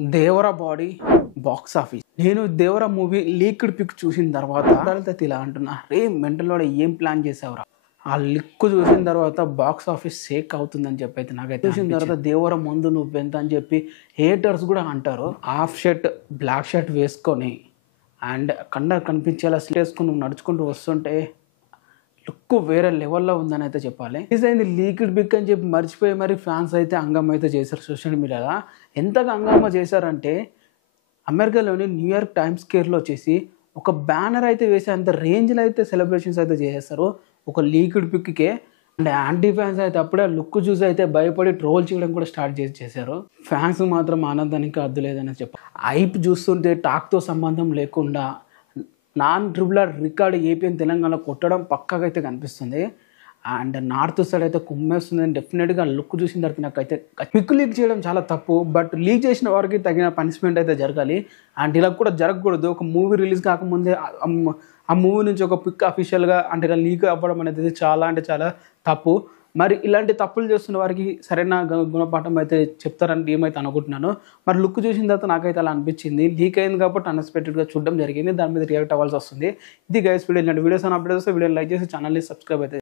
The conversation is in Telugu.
Devara body box office. నేను దేవరా మూవీ లీక్డ్ పిక్ చూసిన తర్వాత ఇలా అంటున్నా, రే మెంటల్ వాడు ఏం ప్లాన్ చేసావురా. ఆ లిక్ చూసిన తర్వాత బాక్స్ ఆఫీస్ షేక్ అవుతుందని చెప్పి అయితే నాకైతే చూసిన తర్వాత దేవరా ముందు నువ్వెంత అని చెప్పి హేటర్స్ కూడా అంటారు. హాఫ్ షర్ట్ బ్లాక్ షర్ట్ వేసుకొని అండ్ కండర్ కనిపించేలా వేసుకొని నువ్వు నడుచుకుంటూ వస్తుంటే లుక్ వేరే లెవెల్లో ఉందని అయితే చెప్పాలి. రిలీజ్ అయింది లీక్డ్ పిక్ అని చెప్పి మర్చిపోయి మరి ఫ్యాన్స్ అయితే హంగామా అయితే చేశారు సోషల్ మీడియాలో. ఎంతగా హంగామా చేశారంటే అమెరికాలోని న్యూయార్క్ టైమ్స్ స్క్వేర్లో వచ్చేసి ఒక బ్యానర్ అయితే వేసి అంత రేంజ్లో అయితే సెలబ్రేషన్స్ అయితే చేసేస్తారు ఒక లీక్డ్ పిక్కే. అండ్ యాంటీ ఫ్యాన్స్ అయితే అప్పుడే లుక్ చూసి అయితే భయపడి ట్రోల్ చేయడం కూడా స్టార్ట్ చేశారు. ఫ్యాన్స్ మాత్రం ఆనందానికి అద్దు లేదని చెప్పాలి. హైప్ చూస్తుంటే టాక్తో సంబంధం లేకుండా non triple record AP Telangana కొట్టడం పక్కాగా అయితే కనిపిస్తుంది. అండ్ నార్త్ సైడ్ అయితే కుమ్మేస్తుంది. డెఫినెట్గా లుక్ చూసిన తర్వాత నాకైతే పిక్ లీక్ చేయడం చాలా తప్పు, బట్ లీక్ చేసిన వారికి తగిన పనిష్మెంట్ అయితే జరగాలి. అండ్ ఇలా కూడా జరగకూడదు. ఒక మూవీ రిలీజ్ కాకముందే ఆ మూవీ నుంచి ఒక పిక్ అఫీషియల్గా అంటే ఇలా లీక్ అవ్వడం అనేది చాలా అంటే చాలా తప్పు. మరి ఇలాంటి తప్పులు చేస్తున్న వారికి సరైన గుణపాఠం అయితే చెప్తారని ఏమైతే అనుకుంటున్నాను. మరి లుక్ చూసిన తర్వాత నాకైతే అలా అనిపించింది. లీక్ అయింది కాబట్టి అన్ఎక్స్పెక్టెడ్గా చూడడం జరిగింది. దాని మీద రియాక్ట్ అవ్వాల్సి వస్తుంది. ఇది గైస్ వీడియో. ఇలాంటి వీడియోస్ అని అప్డేట్ వస్తే వీడియో లైక్ చేసి ఛానల్ని సబ్స్క్రైబ్ అయితే